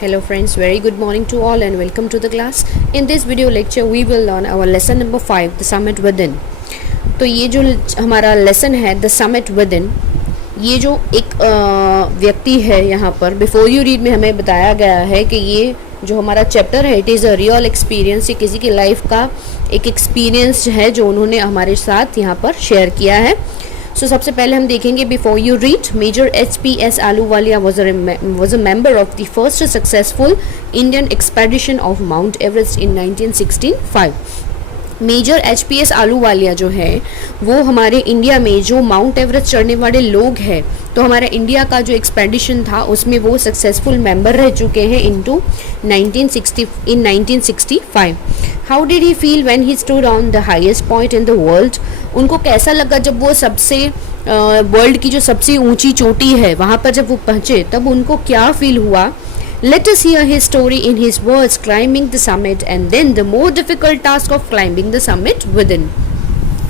Hello friends, very good morning to all and welcome to the class. In this video lecture we will learn our lesson number 5, the summit within. तो ये जो हमारा lesson है the summit with in, ये जो एक व्यक्ति है यहाँ पर बिफोर यू रीड में हमें बताया गया है कि ये जो हमारा चैप्टर है it is a real experience, ये किसी की लाइफ का एक एक्सपीरियंस है जो उन्होंने हमारे साथ यहाँ पर शेयर किया है. सो सबसे पहले हम देखेंगे before you read. Major HPS Ahluwalia was a member of the first successful Indian expedition of Mount Everest in 1965. Major HPS Ahluwalia जो है वो हमारे इंडिया में जो माउंट एवरेस्ट चढ़ने वाले लोग हैं, तो हमारा इंडिया का जो एक्सपेडिशन था उसमें वो सक्सेसफुल मेंबर रह चुके हैं in 1965. How did he feel when he stood on the highest point in the world. उनको कैसा लगा जब वो सबसे वर्ल्ड की जो सबसे ऊंची चोटी है वहाँ पर जब वो पहुँचे, तब उनको क्या फील हुआ. Let us hear his story in his words, climbing the summit and then the more difficult task of climbing the summit within.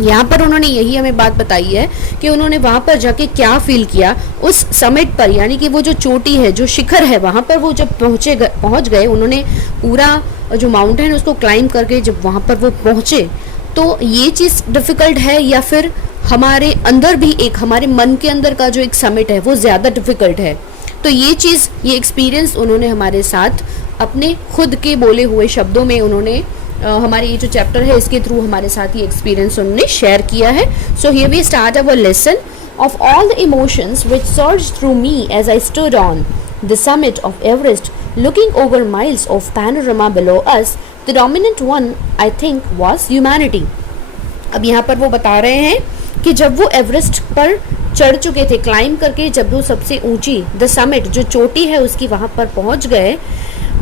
यहाँ पर उन्होंने यही हमें बात बताई है कि उन्होंने वहाँ पर जाके क्या फील किया उस समिट पर, यानी कि वो जो चोटी है, जो शिखर है, वहाँ पर वो जब पहुँच गए, उन्होंने पूरा जो माउंटेन उसको क्लाइंब करके जब वहाँ पर वो पहुँचे, तो ये चीज़ डिफ़िकल्ट है या फिर हमारे अंदर भी एक हमारे मन के अंदर का जो एक समिट है वो ज़्यादा डिफ़िकल्ट है. तो ये चीज़, ये एक्सपीरियंस उन्होंने हमारे साथ अपने खुद के बोले हुए शब्दों में उन्होंने हमारे ये जो चैप्टर है इसके थ्रू हमारे साथ ये एक्सपीरियंस उन्होंने शेयर किया है. So here we start our lesson. Of all the emotions which surged through me as I stood on the summit of Everest looking over miles of panorama below us, the dominant one I think was humanity. अब यहाँ पर वो बता रहे हैं कि जब वो एवरेस्ट पर चढ़ चुके थे, क्लाइंब करके जब वो सबसे ऊंची द समिट जो चोटी है उसकी वहाँ पर पहुँच गए,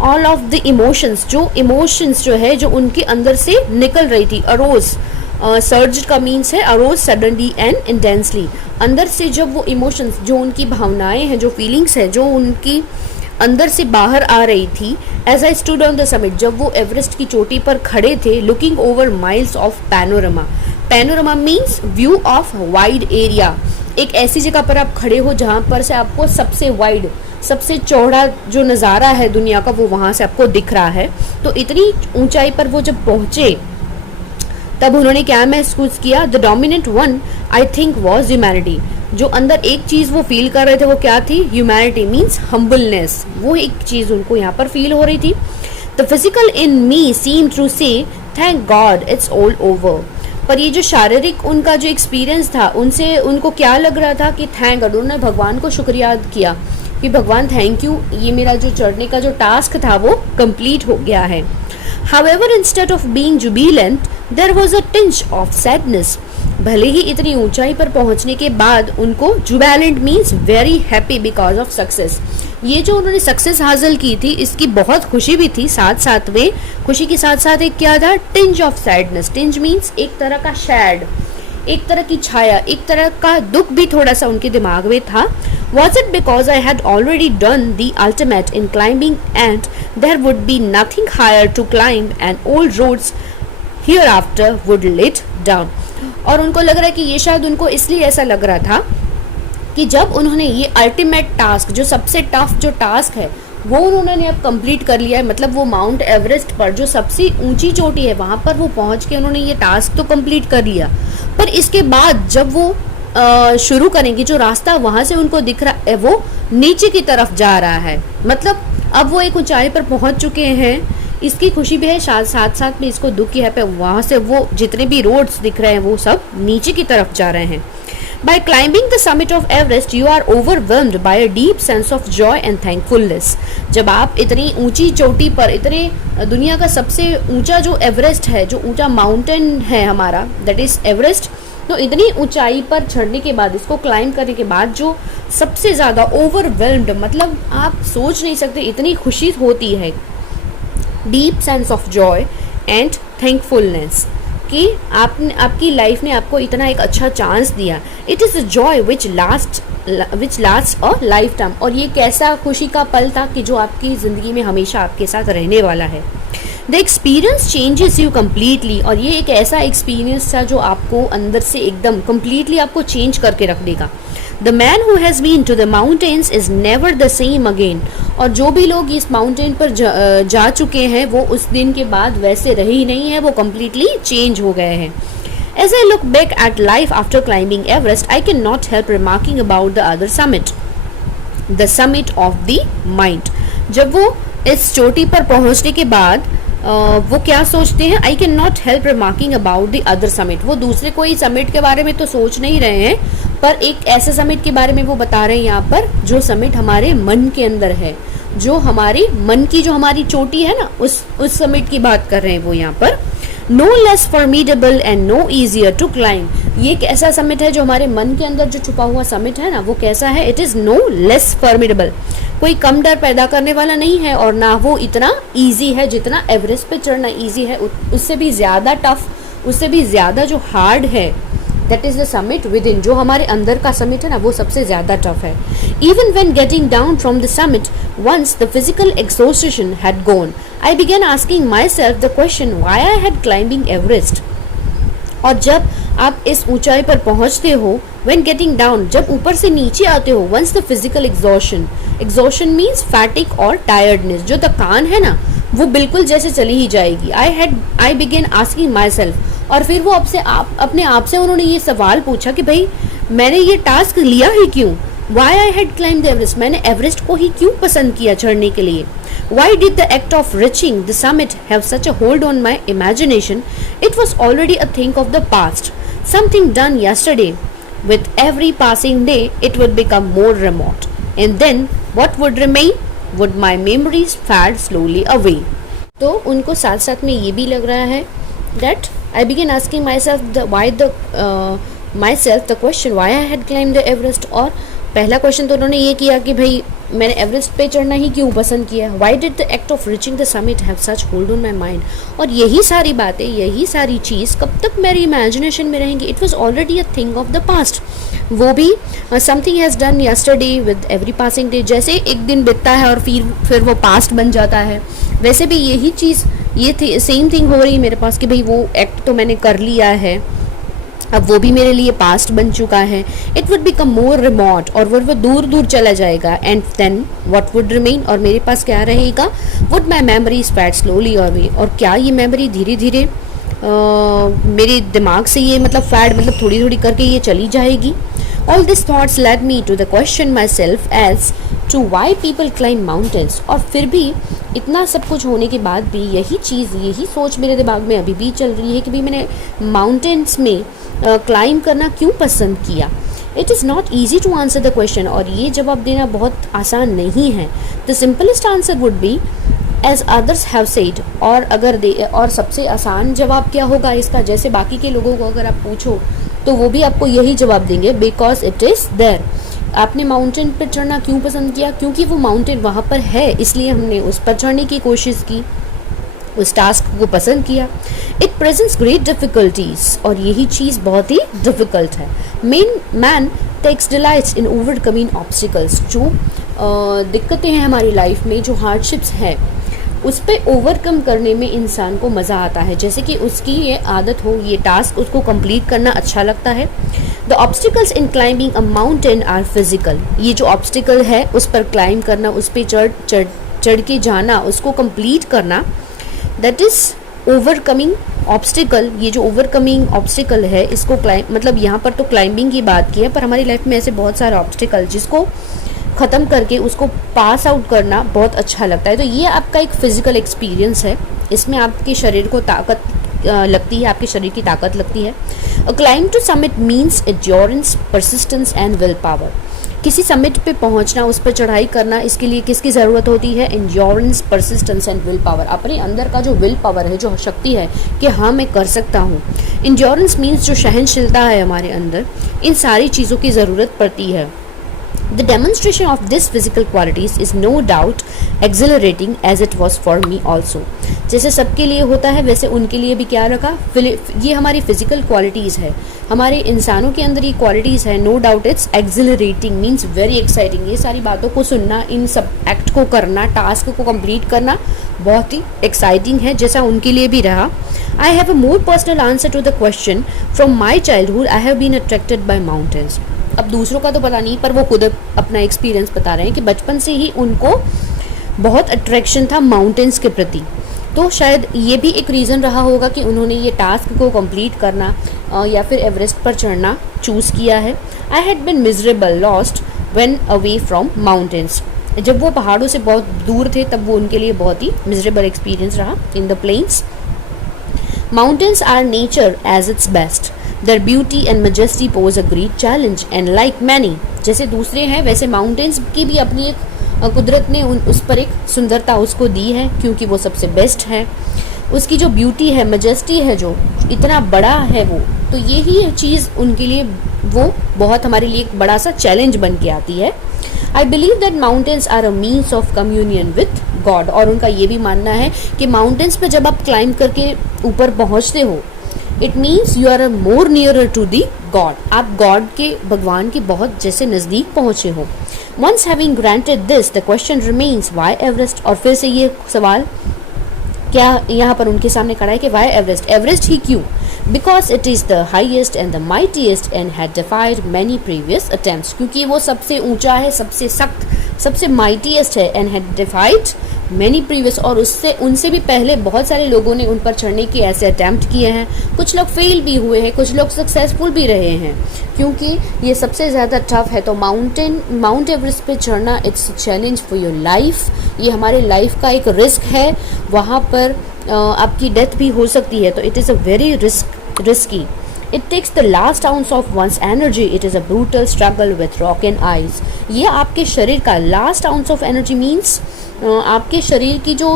ऑल ऑफ द इमोशंस जो है जो उनके अंदर से निकल रही थी, अरोज, सर्ज का मीन्स है अरोज सडनली एंड इंटेंसली. अंदर से जब वो इमोशंस, जो उनकी भावनाएं हैं, जो फीलिंग्स है, जो उनकी अंदर से बाहर आ रही थी, as I stood on the summit, जब वो एवरेस्ट की चोटी पर खड़े थे, looking over miles of panorama. Panorama means view of wide area. एक ऐसी जगह पर आप खड़े हो जहाँ पर से आपको सबसे वाइड, सबसे चौड़ा जो नज़ारा है दुनिया का वो वहाँ से आपको दिख रहा है. तो इतनी ऊंचाई पर वो जब पहुँचे तब उन्होंने क्या महसूस किया. The dominant one I think was humanity. जो अंदर एक चीज़ वो फील कर रहे थे वो क्या थी, ह्यूमैनिटी मीन्स हम्बलनेस. वो एक चीज़ उनको यहाँ पर फील हो रही थी. The physical in me seem to say thank god it's all over. पर ये जो शारीरिक उनका जो एक्सपीरियंस था, उनसे उनको क्या लग रहा था कि थैंक गॉड, उन्होंने भगवान को शुक्रिया किया कि भगवान थैंक यू, ये मेरा जो चढ़ने का जो टास्क था वो कंप्लीट हो गया है. However, instead of being jubilant, there was a tinge of sadness. भले ही इतनी ऊंचाई पर पहुंचने के बाद उनको Jubilant means very happy because of success. ये जो उन्होंने सक्सेस हासिल की थी इसकी बहुत खुशी भी थी, साथ साथ में खुशी के साथ साथ एक क्या था, tinge of sadness. Tinge means एक तरह का शैड, एक तरह की छाया, एक तरह का दुख भी थोड़ा सा उनके दिमाग में था. Was it because I had already done the ultimate in climbing and there would be nothing higher to climb and all roads hereafter would lead down. और उनको लग रहा है कि ये शायद उनको इसलिए ऐसा लग रहा था कि जब उन्होंने ये अल्टीमेट टास्क, जो सबसे टफ जो टास्क है वो उन्होंने अब कंप्लीट कर लिया है. मतलब वो माउंट एवरेस्ट पर जो सबसे ऊंची चोटी है वहाँ पर वो पहुँच के उन्होंने ये टास्क तो कंप्लीट कर लिया, पर इसके बाद जब वो शुरू करेंगे, जो रास्ता वहाँ से उनको दिख रहा है वो नीचे की तरफ जा रहा है. मतलब अब वो एक ऊंचाई पर पहुँच चुके हैं, इसकी खुशी भी है, साथ साथ में इसको दुख है पे वहाँ से वो जितने भी रोड्स दिख रहे हैं वो सब नीचे की तरफ जा रहे हैं. By climbing the summit of Everest, you are overwhelmed by a deep sense of joy and thankfulness. जब आप इतनी ऊंची चोटी पर, इतने दुनिया का सबसे ऊंचा जो एवरेस्ट है, जो ऊंचा माउंटेन है हमारा, दैट इज एवरेस्ट, तो इतनी ऊंचाई पर चढ़ने के बाद, इसको क्लाइंब करने के बाद जो सबसे ज़्यादा ओवरवेल्म्ड, मतलब आप सोच नहीं सकते इतनी खुशी होती है. Deep sense of Joy and thankfulness कि आपकी लाइफ ने आपको इतना एक अच्छा चांस दिया. It is a joy which last a life time. और ये कैसा खुशी का पल था कि जो आपकी ज़िंदगी में हमेशा आपके साथ रहने वाला है. The experience changes you completely, और ये एक ऐसा एक्सपीरियंस था जो आपको अंदर से एकदम कम्प्लीटली आपको चेंज करके रख देगा। The man who has been to the mountains is never the same again, और जो भी लोग इस माउंटेन पर जा चुके हैं वो उस दिन के बाद वैसे रहे ही नहीं है, वो कम्प्लीटली चेंज हो गए हैं। As I look back at life after climbing Everest, I cannot help remarking about the other summit, the summit of the mind. जब वो इस चोटी पर पहुंचने के बाद वो क्या सोचते हैं, I can not help remarking about the other summit. वो दूसरे कोई समिट के बारे में तो सोच नहीं रहे हैं, पर एक ऐसे समिट के बारे में वो बता रहे हैं यहाँ पर जो समिट हमारे मन के अंदर है, जो हमारी मन की जो हमारी चोटी है ना, उस समिट की बात कर रहे हैं वो यहाँ पर। No less formidable and no easier to climb, ये एक ऐसा समिट है जो हमारे मन के अंदर जो छुपा हुआ समिट है ना, वो कैसा है, it is no less formidable, कोई कम डर पैदा करने वाला नहीं है, और ना वो इतना ईजी है जितना एवरेस्ट पे चढ़ना ईजी है, उससे भी ज़्यादा टफ, उससे भी ज़्यादा जो हार्ड है, that is the summit with in, जो हमारे अंदर का समिट है ना, वो सबसे ज़्यादा टफ है। Even when getting down from the summit, once the physical exhaustion had gone, I began asking myself the question why I had climbing Everest. और जब आप इस ऊंचाई पर पहुंचते हो, when getting down, जब ऊपर से नीचे आते हो, once the physical exhaustion means fatigue और tiredness, जो थकान है ना वो बिल्कुल जैसे चली ही जाएगी। I began asking myself, और फिर वो अपने आप से उन्होंने ये सवाल पूछा कि भाई मैंने ये टास्क लिया ही क्यों, why I had climbed Everest, मैंने एवरेस्ट को ही क्यों पसंद किया चढ़ने के लिए। Why did the act of reaching the summit have such a hold on my imagination? It was already a thing of the past, something done yesterday. With every passing day, it would become more remote. And then, what would remain? Would my memories fade slowly away? तो उनको साथ साथ में ये भी लग रहा है that I began asking myself the question why I had climbed the Everest, और पहला क्वेश्चन तो उन्होंने ये किया कि भाई मैंने एवरेस्ट पे चढ़ना ही क्यों पसंद किया। Why did the act of reaching the summit have such hold on my mind, और यही सारी बातें, यही सारी चीज़ कब तक मेरी इमेजिनेशन में रहेंगी। It was already a thing of the past, वो भी something has done yesterday with every passing day, जैसे एक दिन बीतता है और फिर वो पास्ट बन जाता है, वैसे भी यही चीज़ ये सेम थिंग हो रही है मेरे पास कि भाई वो एक्ट तो मैंने कर लिया है, अब वो भी मेरे लिए पास्ट बन चुका है। It would become more remote, और वो दूर दूर चला जाएगा। And then what would remain, और मेरे पास क्या रहेगा, would my memories fade slowly away, और क्या ये मेमोरी धीरे धीरे मेरे दिमाग से ये मतलब फैड मतलब थोड़ी थोड़ी करके ये चली जाएगी। All this thoughts led me to the question myself as to why people climb mountains, और फिर भी इतना सब कुछ होने के बाद भी यही सोच मेरे दिमाग में अभी भी चल रही है कि भाई मैंने माउंटेन्स में क्लाइंब करना क्यों पसंद किया। It is not easy to answer the question, और ये जवाब देना बहुत आसान नहीं है। The simplest answer would be as others have said, और सबसे आसान जवाब क्या होगा इसका, जैसे बाकी के लोगों को अगर आप पूछो तो वो भी आपको यही जवाब देंगे, बिकॉज इट इज़ देयर। आपने माउंटेन पर चढ़ना क्यों पसंद किया, क्योंकि वो माउंटेन वहाँ पर है, इसलिए हमने उस पर चढ़ने की कोशिश की, उस टास्क को पसंद किया। इट प्रेजेंट्स ग्रेट डिफिकल्टीज, और यही चीज़ बहुत ही डिफिकल्ट है। Man takes delights in overcoming obstacles, जो दिक्कतें हैं हमारी लाइफ में, जो हार्डशिप्स हैं, उस पर ओवरकम करने में इंसान को मज़ा आता है। जैसे कि उसकी ये आदत हो, ये टास्क उसको कंप्लीट करना अच्छा लगता है। The obstacles in climbing a mountain are physical, ये जो ऑब्स्टिकल है उस पर क्लाइंब करना, उस पर चढ़ के जाना, उसको कंप्लीट करना, दैट इज़ ओवरकमिंग ऑब्स्टिकल। ये जो ओवरकमिंग ऑब्स्टिकल है इसको मतलब यहाँ पर तो क्लाइंबिंग की बात की है, पर हमारी लाइफ में ऐसे बहुत सारे ऑब्स्टिकल जिसको ख़त्म करके उसको पास आउट करना बहुत अच्छा लगता है। तो ये आपका एक फ़िज़िकल एक्सपीरियंस है, इसमें आपके शरीर को ताकत लगती है, आपके शरीर की ताकत लगती है। A climb to summit means endurance, persistence and will power. किसी समिट पे पहुंचना, उस पर चढ़ाई करना, इसके लिए किसकी ज़रूरत होती है, endurance, persistence and will power. अपने अंदर का जो विल पावर है, जो शक्ति है कि हाँ मैं कर सकता हूँ। एंड्योरेंस मीन्स जो सहनशीलता है हमारे अंदर, इन सारी चीज़ों की ज़रूरत पड़ती है। The demonstration of these physical qualities is no doubt exhilarating as it was for me also. जैसे सबके लिए होता है वैसे उनके लिए भी क्या रखा, ये हमारी फिजिकल क्वालिटीज़ है, हमारे इंसानों के अंदर ये क्वालिटीज़ है। No doubt it's exhilarating means very exciting. ये सारी बातों को सुनना, इन सब एक्ट को करना, टास्क को कंप्लीट करना बहुत ही एक्साइटिंग है, जैसा उनके लिए भी रहा। I have a more personal answer to the question. From my childhood I have been attracted by mountains. अब दूसरों का तो पता नहीं, पर वो खुद अपना एक्सपीरियंस बता रहे हैं कि बचपन से ही उनको बहुत अट्रैक्शन था माउंटेन्स के प्रति। तो शायद ये भी एक रीज़न रहा होगा कि उन्होंने ये टास्क को कंप्लीट करना या फिर एवरेस्ट पर चढ़ना चूज़ किया है। I had been miserable lost when away from mountains. जब वो पहाड़ों से बहुत दूर थे तब वो उनके लिए बहुत ही मिजरेबल एक्सपीरियंस रहा in the plains. Mountains are nature as its best. Their beauty and majesty pose a great challenge and like many, जैसे दूसरे हैं वैसे माउंटेन्स की भी अपनी एक कुदरत ने उस पर एक सुंदरता उसको दी है, क्योंकि वो सबसे बेस्ट है। उसकी जो ब्यूटी है, मजेस्टी है, जो इतना बड़ा है वो, तो यही चीज़ उनके लिए वो बहुत हमारे लिए एक बड़ा सा चैलेंज बन के आती है। I believe that mountains are a means of communion with God. और उनका ये भी मानना है कि माउंटेन्स पे जब आप क्लाइंब करके ऊपर पहुँचते हो, it means you are more nearer to the God. आप गॉड के, भगवान के बहुत जैसे नज़दीक पहुँचे हो। Once having granted this the question remains why Everest. और फिर से ये सवाल क्या यहाँ पर उनके सामने खड़ा है कि वाई एवरेस्ट, एवरेस्ट ही क्यों? Because it is the highest and the mightiest and had डिफाइड many previous attempts. क्योंकि वो सबसे ऊंचा है, सबसे सख्त, सबसे माइटीएस्ट है, एंड हैड डिफाइड मैनी प्रीवियस, और उससे उनसे भी पहले बहुत सारे लोगों ने उन पर चढ़ने के ऐसे अटैम्प्ट किए हैं। कुछ लोग फेल भी हुए हैं, कुछ लोग सक्सेसफुल भी रहे हैं, क्योंकि ये सबसे ज़्यादा टफ है। तो माउंट एवरेस्ट पे चढ़ना it's challenge for your life. ये हमारे लाइफ का एक रिस्क है, वहाँ पर आपकी डेथ भी हो सकती है, तो it is a very risky. It takes the last ounce of one's energy. It is a brutal struggle with rock and ice. ये आपके शरीर का last ounce of energy means आपके शरीर की जो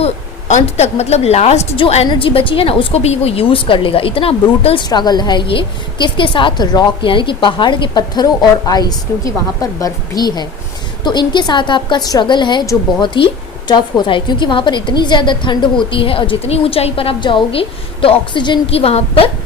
अंत तक, मतलब लास्ट जो एनर्जी बची है ना, उसको भी वो यूज़ कर लेगा। इतना ब्रूटल स्ट्रगल है ये, किसके साथ? रॉक, यानी कि पहाड़ के पत्थरों और आइस, क्योंकि वहाँ पर बर्फ़ भी है। तो इनके साथ आपका स्ट्रगल है जो बहुत ही टफ होता है, क्योंकि वहाँ पर इतनी ज़्यादा ठंड होती है, और जितनी ऊंचाई पर आप जाओगे तो ऑक्सीजन की वहाँ पर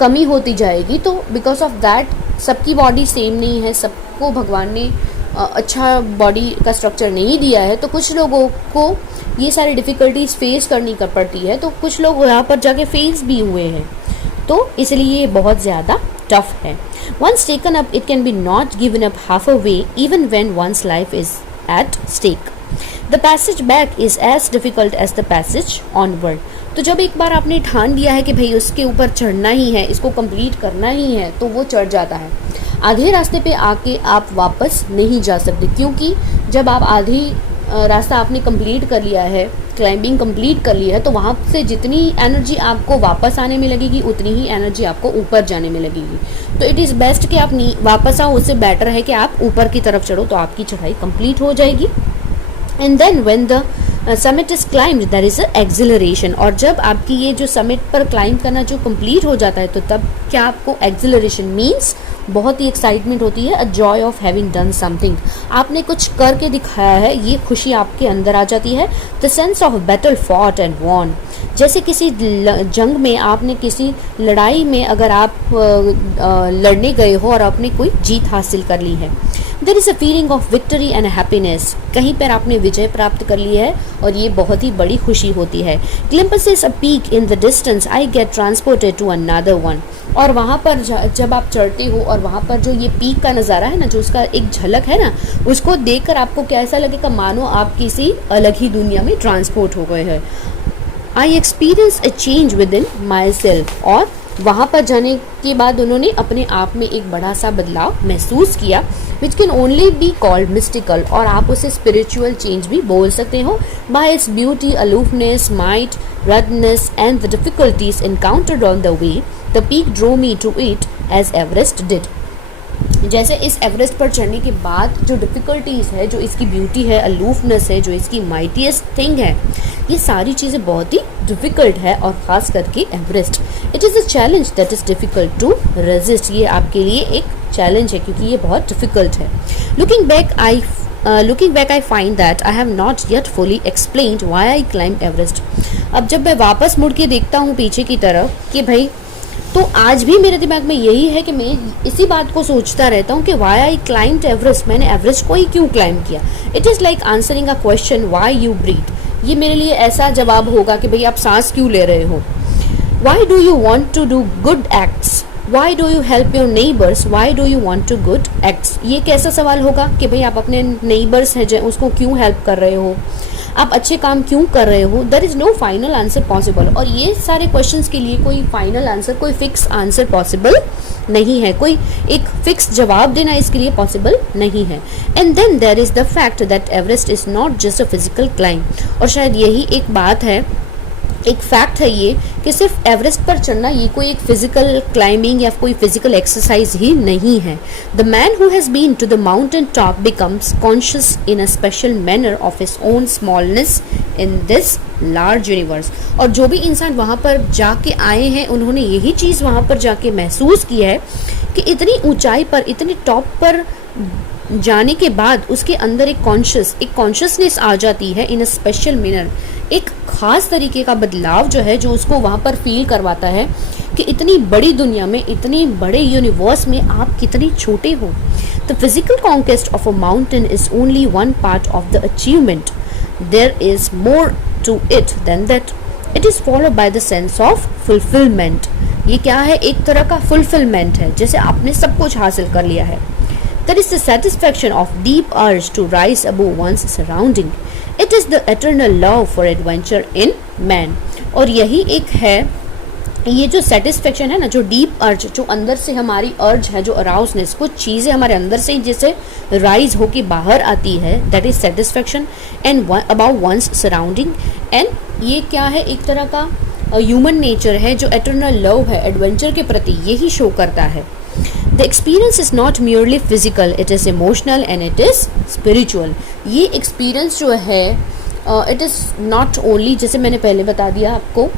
कमी होती जाएगी। तो बिकॉज ऑफ दैट सबकी बॉडी सेम नहीं है, सबको भगवान ने अच्छा बॉडी का स्ट्रक्चर नहीं दिया है, तो कुछ लोगों को ये सारी डिफ़िकल्टीज फेस करनी पड़ती है। तो कुछ लोग यहाँ पर जाके फेस भी हुए हैं, तो इसलिए ये बहुत ज़्यादा टफ है। Once taken up it can be not given up half a way even when one's life is at stake. The passage back is as difficult as the passage onward. तो जब एक बार आपने ठान लिया है कि भाई उसके ऊपर चढ़ना ही है, इसको कंप्लीट करना ही है, तो वो चढ़ जाता है। आधे रास्ते पे आके आप वापस नहीं जा सकते, क्योंकि जब आप आधी रास्ता आपने कंप्लीट कर लिया है, क्लाइंबिंग कंप्लीट कर लिया है, तो वहाँ से जितनी एनर्जी आपको वापस आने में लगेगी उतनी ही एनर्जी आपको ऊपर जाने में लगेगी। तो इट इज़ बेस्ट कि आप वापस आओ, उससे बेटर है कि आप ऊपर की तरफ चढ़ो, तो आपकी चढ़ाई कंप्लीट हो जाएगी। And then when the summit is climbed there is a exhilaration. और जब आपकी ये जो समिट पर क्लाइंब करना जो कंप्लीट हो जाता है, तो तब क्या आपको एक्सिलरेशन मीन्स बहुत ही एक्साइटमेंट होती है, a joy of having done something. आपने कुछ करके दिखाया है, ये खुशी आपके अंदर आ जाती है। The sense of battle fought and won. जैसे किसी जंग में, आपने किसी लड़ाई में अगर आप लड़ने गए हो और आपने कोई जीत हासिल कर ली है। There is a feeling of victory and happiness. कहीं पर आपने विजय प्राप्त कर ली है और ये बहुत ही बड़ी खुशी होती है। Glimpses a peak in the distance I get transported to another one. और वहाँ पर जब आप चढ़ते हो और वहाँ पर जो ये पीक का नज़ारा है ना, जो उसका एक झलक है ना, उसको देखकर आपको कैसा लगेगा, मानो आप किसी अलग ही दुनिया में ट्रांसपोर्ट हो गए हैं। I experience a change with in my self. और वहाँ पर जाने के बाद उन्होंने अपने आप में एक बड़ा सा बदलाव महसूस किया, which can only be called mystical. और आप उसे स्पिरिचुअल चेंज भी बोल सकते हो। Bye its beauty, aloofness, might, ruggedness and the difficulties encountered on the way, the peak drew me to it as Everest did. जैसे इस एवरेस्ट पर चढ़ने के बाद जो डिफ़िकल्टीज़ है, जो इसकी ब्यूटी है, अलूफनेस है, जो इसकी माइटीएस्ट थिंग है, ये सारी चीज़ें बहुत ही डिफ़िकल्ट है। और ख़ास करके Everest, it is a challenge that is difficult to resist. ये आपके लिए एक चैलेंज है क्योंकि ये बहुत डिफ़िकल्ट है। Looking back I looking back I find that I have not yet fully explained why I climbed Everest. अब जब मैं वापस मुड़ के देखता हूँ पीछे की तरफ कि भाई, तो आज भी मेरे दिमाग में यही है कि मैं इसी बात को सोचता रहता हूँ कि वाई आई क्लाइम्ड एवरेस्ट, मैंने एवरेस्ट को ही क्यों क्लाइम किया. It is like answering a question why you breathe. ये मेरे लिए ऐसा जवाब होगा कि भाई आप सांस क्यों ले रहे हो. Why do you want to do good acts, why do you help your neighbours, why do you want to good acts. ये कैसा सवाल होगा कि भाई आप अपने नेबर्स हैं उसको क्यों हेल्प कर रहे हो, आप अच्छे काम क्यों कर रहे हो. There is no final answer possible. और ये सारे क्वेश्चंस के लिए कोई फाइनल आंसर, कोई फिक्स आंसर पॉसिबल नहीं है, कोई एक फिक्स जवाब देना इसके लिए पॉसिबल नहीं है. And then there is the fact that Everest is not just a physical climb. और शायद यही एक बात है, एक फैक्ट है ये कि सिर्फ एवरेस्ट पर चढ़ना ये कोई एक फिजिकल क्लाइंबिंग या कोई फिजिकल एक्सरसाइज ही नहीं है. The man who has been to the mountain top becomes conscious in a special manner of his own smallness in this large universe. और जो भी इंसान वहाँ पर जाके आए हैं उन्होंने यही चीज़ वहाँ पर जाके महसूस की है कि इतनी ऊंचाई पर, इतने टॉप पर जाने के बाद उसके अंदर एक कॉन्शियसनेस आ जाती है इन अ स्पेशल मैनर. एक ख़ास तरीके का बदलाव जो है, जो उसको वहाँ पर फील करवाता है कि इतनी बड़ी दुनिया में, इतनी बड़े यूनिवर्स में आप कितने छोटे हो. The physical conquest of a mountain is only one part of the achievement. There is more to it than that. It is followed by the sense of fulfilment. ये क्या है? एक तरह का फुलफिलमेंट है, जैसे आपने सब कुछ हासिल कर लिया है. That is the satisfaction of deep urge to rise above one's surrounding. It is the eternal love for adventure in man. और यही एक है, ये जो सेटिस्फेक्शन है ना, जो डीप अर्ज, जो अंदर से हमारी अर्ज है, जो अराउजनेस, कुछ चीज़ें हमारे अंदर से जैसे राइज होके बाहर आती है, that is satisfaction and about one's surrounding. And ये क्या है? एक तरह का ह्यूमन नेचर है, जो एटर्नल लव है एडवेंचर के प्रति, यही शो करता है. The experience is not merely physical, it is emotional and it is spiritual. ये experience जो है it is not only, जैसे मैंने पहले बता दिया आपको,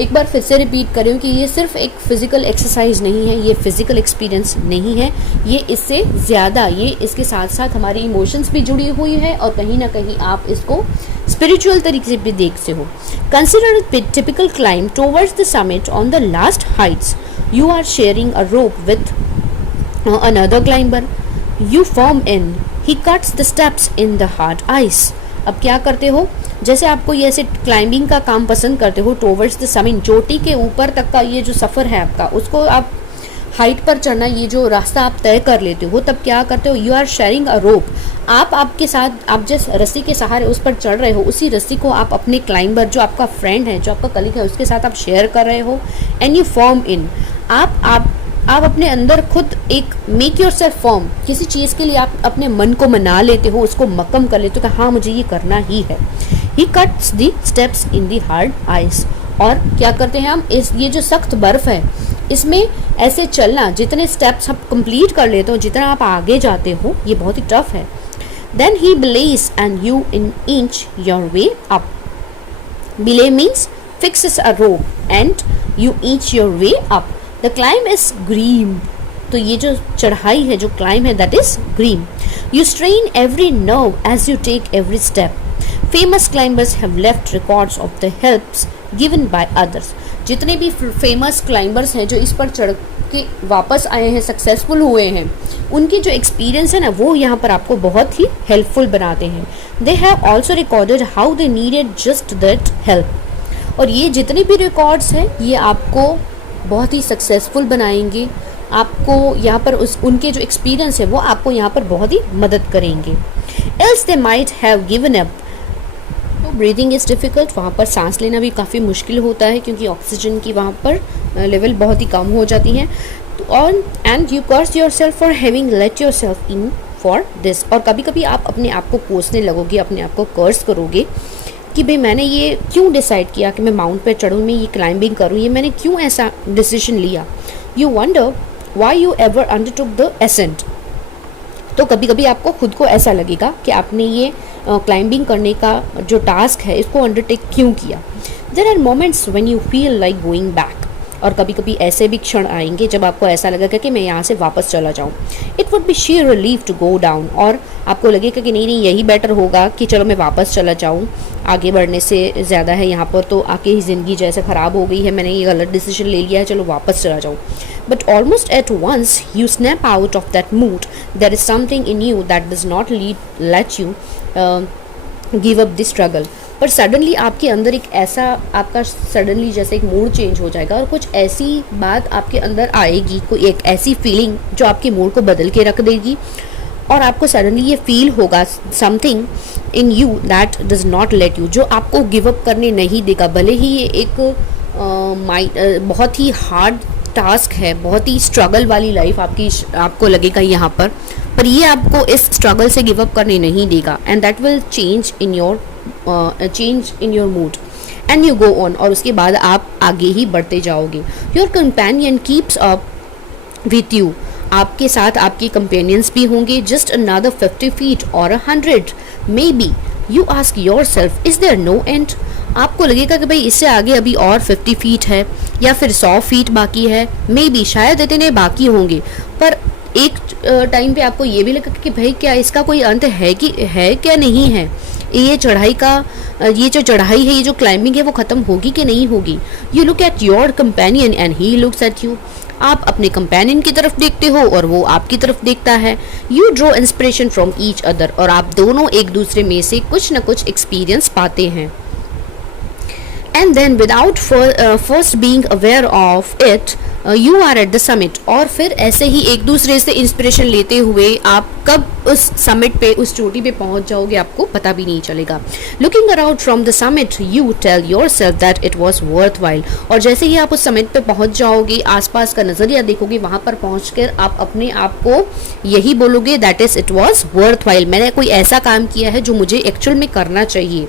एक बार फिर से रिपीट कर रही हूँ कि ये सिर्फ एक फिजिकल एक्सरसाइज नहीं है, ये फिजिकल एक्सपीरियंस नहीं है, ये इससे ज़्यादा, ये इसके साथ साथ हमारी इमोशंस भी जुड़ी हुई है और कहीं ना कहीं आप इसको स्पिरिचुअल तरीके से भी देखते हो. Consider a typical climb towards the summit. On the last Heights you are sharing a rope with another climber. You form in. He cuts the steps in the hard ice. अब क्या करते हो? जैसे आपको ये ऐसे क्लाइंबिंग का काम पसंद करते हो, टुवर्ड्स द समिट, चोटी के ऊपर तक का ये जो सफ़र है आपका, उसको आप हाइट पर चढ़ना, ये जो रास्ता आप तय कर लेते हो, तब क्या करते हो? यू आर शेयरिंग अ रोप. आप आपके साथ, आप जिस रस्सी के सहारे उस पर चढ़ रहे हो, उसी रस्सी को आप अपने क्लाइंबर, जो आपका फ्रेंड है, जो आपका कलीग है, उसके साथ आप शेयर कर रहे हो. And you form in. आप अपने अंदर खुद एक मेक योर सेल्फ फॉर्म, किसी चीज़ के लिए आप अपने मन को मना लेते हो, उसको मक्कम कर लेते हो कि हाँ मुझे ये करना ही है. ही cuts the steps in the hard ice. और क्या करते हैं हम? ये जो सख्त बर्फ़ है, इसमें ऐसे चलना, जितने स्टेप्स आप कंप्लीट कर लेते हो, जितना आप आगे जाते हो, ये बहुत ही टफ है. Then he belays and you in inch your way up. Belay means fixes a rope and you inch your way up. The climb is grim. तो ये जो चढ़ाई है, जो क्लाइम है, that is grim. You strain every nerve as you take every step. Famous climbers have left records of the helps given by others. जितने भी famous climbers हैं जो इस पर चढ़ के वापस आए हैं, सक्सेसफुल हुए हैं, उनकी जो एक्सपीरियंस है ना, वो यहाँ पर आपको बहुत ही हेल्पफुल बनाते हैं. They have also recorded how they needed just that help. और ये जितने भी रिकॉर्ड्स हैं, ये आपको बहुत ही सक्सेसफुल बनाएंगे. आपको यहाँ पर उनके जो एक्सपीरियंस है वो आपको यहाँ पर बहुत ही मदद करेंगे. Else they might have given up. Breathing is difficult. वहाँ पर सांस लेना भी काफ़ी मुश्किल होता है, क्योंकि ऑक्सीजन की वहाँ पर लेवल बहुत ही कम हो जाती हैं. और and you curse yourself for having let yourself in for this. और कभी कभी आप अपने आप को कोसने लगोगे, अपने आप को कर्स करोगे कि भाई मैंने ये क्यों डिसाइड किया कि मैं माउंट पे चढ़ूँ, मैं ये क्लाइंबिंग करूँ, ये मैंने क्यों ऐसा डिसीजन लिया. You wonder why you ever undertook the ascent. तो कभी कभी आपको खुद को ऐसा लगेगा कि आपने ये क्लाइंबिंग करने का जो टास्क है, इसको अंडरटेक क्यों किया. There are moments when you feel like going back. और कभी कभी ऐसे भी क्षण आएंगे जब आपको ऐसा लगेगा कि मैं यहाँ से वापस चला जाऊँ. It would be sheer relief to go down. और आपको लगेगा कि नहीं नहीं यही बेटर होगा कि चलो मैं वापस चला जाऊँ, आगे बढ़ने से ज़्यादा है यहाँ पर तो आके ही ज़िंदगी जैसे ख़राब हो गई है, मैंने ये गलत डिसीजन ले लिया है, चलो वापस चला जाऊँ. But almost at once you snap out of that mood. There is something in you that does not let you give up the struggle. पर सडनली आपके अंदर एक ऐसा आपका सडनली जैसे एक मूड चेंज हो जाएगा और कुछ ऐसी बात आपके अंदर आएगी, कोई एक ऐसी फीलिंग जो आपके मूड को बदल के रख देगी और आपको सडनली ये फील होगा something in you that does not let you, जो आपको गिव अप करने नहीं देगा. भले ही ये एक बहुत ही हार्ड टास्क है, बहुत ही स्ट्रगल वाली लाइफ आपको लगेगा यहाँ पर ये आपको इस स्ट्रगल से गिव अप करने नहीं देगा. And that will change in your mood and you go on. और उसके बाद आप आगे ही बढ़ते जाओगे. Your companion keeps up with you. आपके साथ आपके कंपेनियंस भी होंगे. जस्ट अनदर 50 feet और 100 maybe. You ask yourself is there no end. आपको लगेगा कि भाई इससे आगे अभी और 50 feet है या फिर 100 feet बाकी है, मे बी शायद इतने बाकी होंगे. पर एक टाइम पे आपको ये भी लगा कि भाई क्या इसका कोई अंत है कि है क्या नहीं है, ये चढ़ाई का ये जो चढ़ाई है, ये जो क्लाइंबिंग है वो ख़त्म होगी कि नहीं होगी. You look at your companion and he looks at you. आप अपने कंपेनियन की तरफ देखते हो और वो आपकी तरफ देखता है. You draw inspiration from each other. और आप दोनों एक दूसरे में से कुछ ना कुछ एक्सपीरियंस पाते हैं. And then without first being aware of it you are at the summit. और फिर ऐसे ही एक दूसरे से इंस्पिरेशन लेते हुए आप कब उस समिट पे, उस चोटी पे पहुंच जाओगे आपको पता भी नहीं चलेगा. Looking around from the summit you tell yourself that it was worthwhile. और जैसे ही आप उस समिट पे पहुंच जाओगे, आसपास का नजरिया देखोगे, वहां पर पहुंचकर आप अपने आप को यही बोलोगे that is it was worth while. मैंने कोई ऐसा काम किया है जो मुझे एक्चुअल में करना चाहिए.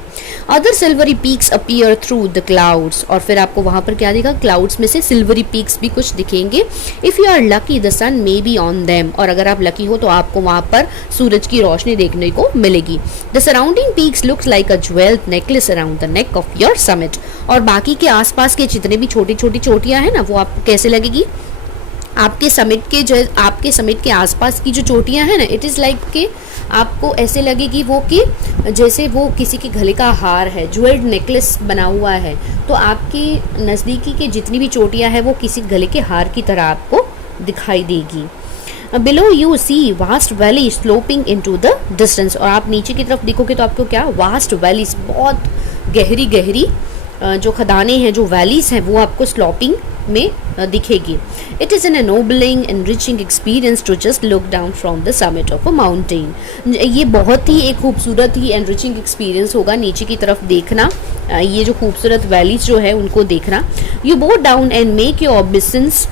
Other silvery peaks appear through the clouds. और फिर आपको वहां पर क्या दिखा, क्लाउड्स में से सिल्वरी पीक्स भी कुछ दिखेंगे. If you are lucky the sun may be on them. और अगर आप लकी हो तो आपको वहां पर सूरज की रोशनी देखने को मिलेगी. The surrounding peaks looks like a jewelled necklace around the neck of your summit. और बाकी के आसपास के जितने भी छोटी छोटी चोटियां हैं ना, वो आपको कैसे लगेगी, आपके समिट के आसपास की जो चोटियां हैं ना, इट इज़ लाइक के आपको ऐसे लगेगी वो कि जैसे वो किसी के गले का हार है, ज्वेल्ड नेकलेस बना हुआ है. तो आपके नज़दीकी के जितनी भी चोटियां हैं वो किसी गले के हार की तरह आपको दिखाई देगी. Below you see vast valley sloping into the distance. और आप नीचे की तरफ देखोगे तो आपको क्या, वास्ट वैलीज, बहुत गहरी गहरी जो खदानें हैं, जो वैलीज हैं, वो आपको स्लोपिंग में दिखेगी. It is an ennobling enriching experience to just look down from the summit of a mountain. ये बहुत ही एक खूबसूरत ही एनरिचिंग एक्सपीरियंस होगा नीचे की तरफ देखना, ये जो खूबसूरत वैलीज जो है उनको देखना. You bow down and make your obeisance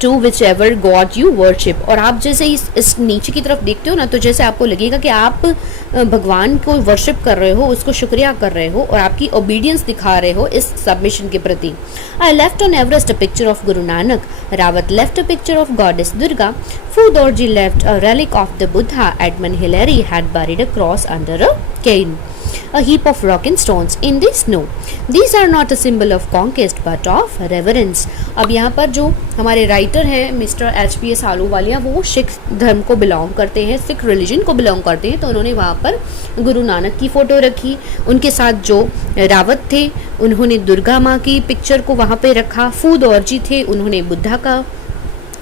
to whichever god you worship. और आप जैसे इस नीचे की तरफ देखते हो ना, तो जैसे आपको लगेगा कि आप भगवान को वर्शिप कर रहे हो, उसको शुक्रिया कर रहे हो और आपकी ओबीडियंस दिखा रहे हो इस सबमिशन के प्रति. I left on Everest a picture of Guru Nanak. Rawat left a picture of goddess Durga. Phu Dorji left a relic of the Buddha. Edmund Hillary had buried a cross under a cane, a heap of rock and stones in the snow. These are not a symbol of conquest but of reverence. अब यहाँ पर जो हमारे writer हैं mister HP Ahluwalia, वो सिख धर्म को belong करते हैं, सिख रिलीजन को बिलोंग करते हैं. तो उन्होंने वहाँ पर गुरु नानक की फ़ोटो रखी. उनके साथ जो रावत थे उन्होंने दुर्गा माँ की पिक्चर को वहाँ पे रखा. फूदौरजी थे, उन्होंने बुद्धा का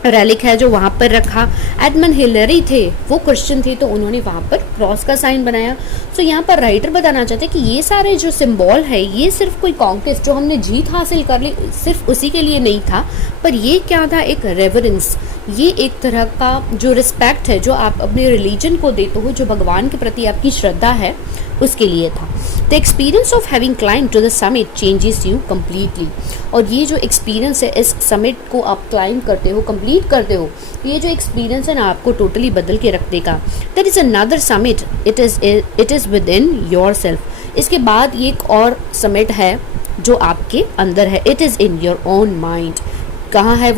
रैलिक है जो वहाँ पर रखा. एडमंड हिलरी थे, वो क्रिश्चियन थे, तो उन्होंने वहाँ पर क्रॉस का साइन बनाया. तो यहाँ पर राइटर बताना चाहते हैं कि ये सारे जो सिंबल है, ये सिर्फ कोई कॉन्क्वेस्ट जो हमने जीत हासिल कर ली सिर्फ उसी के लिए नहीं था, पर ये क्या था, एक रेवरेंस, ये एक तरह का जो रिस्पेक्ट है जो आप अपने रिलीजन को देते हो, जो भगवान के प्रति आपकी श्रद्धा है, उसके लिए था. The experience of having climb to the summit changes you completely. और ये जो एक्सपीरियंस है, इस समिट को आप क्लाइंब करते हो, कंप्लीट करते हो, ये जो एक्सपीरियंस है ना, आपको टोटली बदल के रख देगा. That is another summit, it is with in your self. इसके बाद ये एक और समिट है जो आपके अंदर है. It is in your own mind. कहाँ है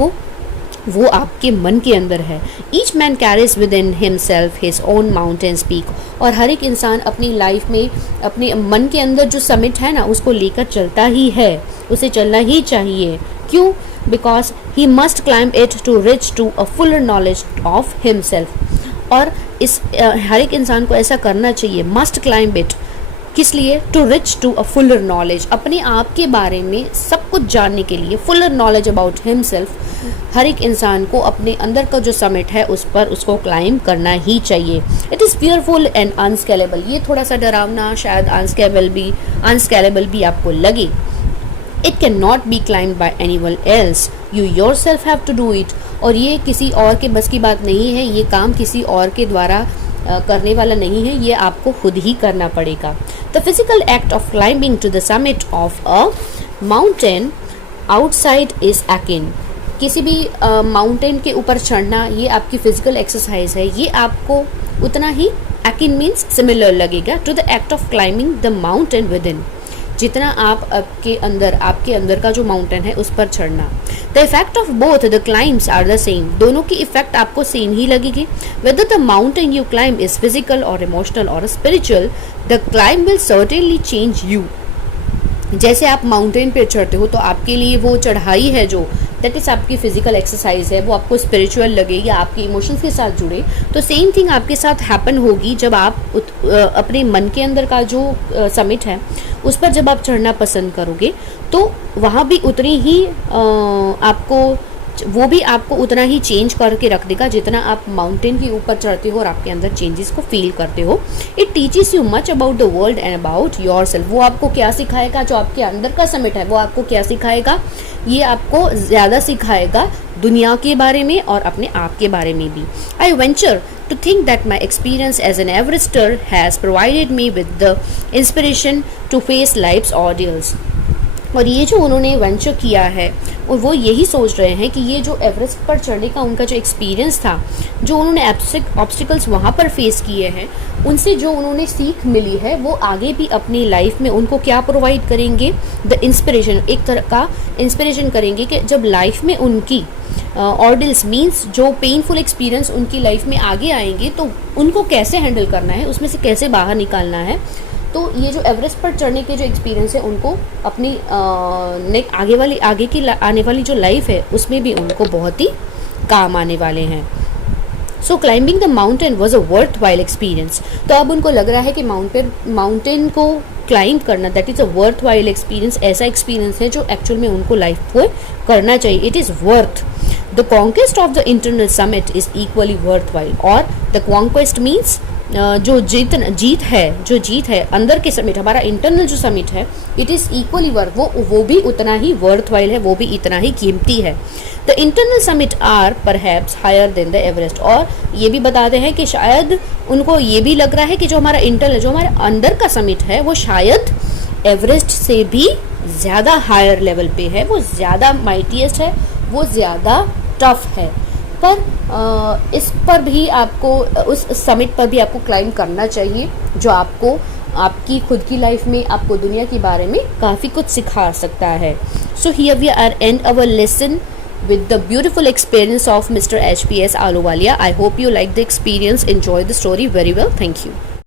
वो आपके मन के अंदर है. Each man carries with in himself his own mountains peak. और हर एक इंसान अपनी लाइफ में अपने मन के अंदर जो समिट है ना, उसको लेकर चलता ही है, उसे चलना ही चाहिए. क्यों? Because he must climb it to reach to a fuller knowledge of himself. और इस हर एक इंसान को ऐसा करना चाहिए, मस्ट क्लाइंब इट। किस लिए? To reach to a fuller knowledge, अपने आप के बारे में सब कुछ जानने के लिए, फुलर नॉलेज अबाउट हिमसेल्फ। हर एक इंसान को अपने अंदर का जो समिट है उस पर उसको क्लाइंब करना ही चाहिए। It is fearful and unscalable, ये थोड़ा सा डरावना, शायद अनस्केलेबल भी आपको लगे। It can not be climb by anyone else, you yourself have to do it, और ये किसी और के बस की बात नहीं है, ये काम किसी और के द्वारा करने वाला नहीं है, ये आपको खुद ही करना पड़ेगा। The physical act of climbing to the summit of a mountain outside is akin, किसी भी माउंटेन के ऊपर चढ़ना ये आपकी फिजिकल एक्सरसाइज है, ये आपको उतना ही एकिन मीन्स सिमिलर लगेगा to the act of climbing the mountain within, जितना आपके अंदर का जो माउंटेन है उस पर चढ़ना। The effect of both the climbs are the same, दोनों की इफेक्ट आपको सेम ही लगेगी। Whether the mountain you climb is physical और इमोशनल और spiritual, the climb will certainly change you. जैसे आप माउंटेन पे चढ़ते हो तो आपके लिए वो चढ़ाई है जो दैट इज़ आपकी फिजिकल एक्सरसाइज है, वो आपको स्पिरिचुअल लगे या आपके इमोशंस के साथ जुड़े, तो सेम थिंग आपके साथ हैपन होगी जब आप अपने मन के अंदर का जो समिट है उस पर जब आप चढ़ना पसंद करोगे, तो वहाँ भी उतनी ही वो भी आपको उतना ही चेंज करके रख देगा जितना आप माउंटेन के ऊपर चढ़ते हो और आपके अंदर चेंजेस को फील करते हो। It teaches you much about the world and about your self, वो आपको क्या सिखाएगा, जो आपके अंदर का समिट है वो आपको क्या सिखाएगा, ये आपको ज़्यादा सिखाएगा दुनिया के बारे में और अपने आप के बारे में भी। आई venture to think that my experience as an Everester has provided me with the inspiration to face life's ordeals। और ये जो उन्होंने वेंचर किया है और वो यही सोच रहे हैं कि ये जो एवरेस्ट पर चढ़ने का उनका जो एक्सपीरियंस था, जो उन्होंने ऑब्स्टिकल्स वहाँ पर फेस किए हैं, उनसे जो उन्होंने सीख मिली है वो आगे भी अपनी लाइफ में उनको क्या प्रोवाइड करेंगे, द इंस्पिरेशन, एक तरह का इंस्पिरेशन करेंगे कि जब लाइफ में उनकी ऑर्डिल्स मीन्स जो पेनफुल एक्सपीरियंस उनकी लाइफ में आगे आएंगे तो उनको कैसे हैंडल करना है, उसमें से कैसे बाहर निकालना है। तो ये जो एवरेस्ट पर चढ़ने के जो एक्सपीरियंस है उनको अपनी आने वाली जो लाइफ है उसमें भी उनको बहुत ही काम आने वाले हैं। So climbing the mountain was a worthwhile experience, तो अब उनको लग रहा है कि माउंटेन को क्लाइंब करना that is a worthwhile experience, ऐसा एक्सपीरियंस है जो एक्चुअल में उनको लाइफ में करना चाहिए। It is worth the conquest of the internal summit is equally worth while, और द कॉन्क्वेस्ट मीन्स जो जीत है अंदर के समिट, हमारा इंटरनल जो समिट है, इट इज़ इक्वली वर्थ, वो भी उतना ही वर्थ वाइल है, वो भी इतना ही कीमती है। The internal summit are perhaps higher than the Everest, और ये भी बताते हैं कि शायद उनको ये भी लग रहा है कि जो हमारा इंटरनल, जो हमारे अंदर का समिट है वो शायद एवरेस्ट से भी ज़्यादा हायर लेवल पे है, वो ज़्यादा माइटीएस्ट है, वो ज़्यादा टफ है। पर इस पर भी आपको, उस समिट पर भी आपको क्लाइंब करना चाहिए जो आपको आपकी खुद की लाइफ में, आपको दुनिया के बारे में काफ़ी कुछ सिखा सकता है। So here we are and our lesson with the beautiful experience of Mr. HPS Ahluwalia. I hope you like the experience, enjoy the story very well. Thank you.